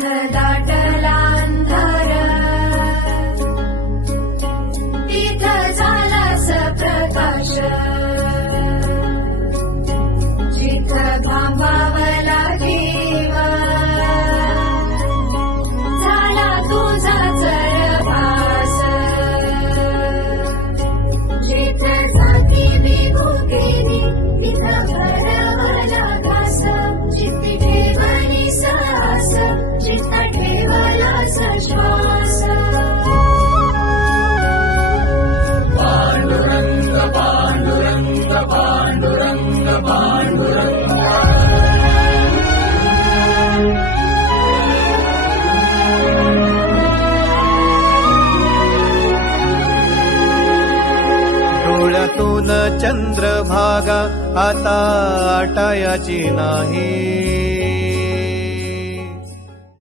जिथं दाटला अंधार तिथं झालास प्रकाश, जिथं भांबावला देवा झाला तुझा चरभास, जिथं जाती बिगुकेली तिथं भरवला घास, जिथे ठेवली सास जिथं ठेवला श्वास. पांडुरंग पांडुरंग पांडुरंग पांडुरंग. डोळ्यातून चंद्रभागा आता आटायाची नाही,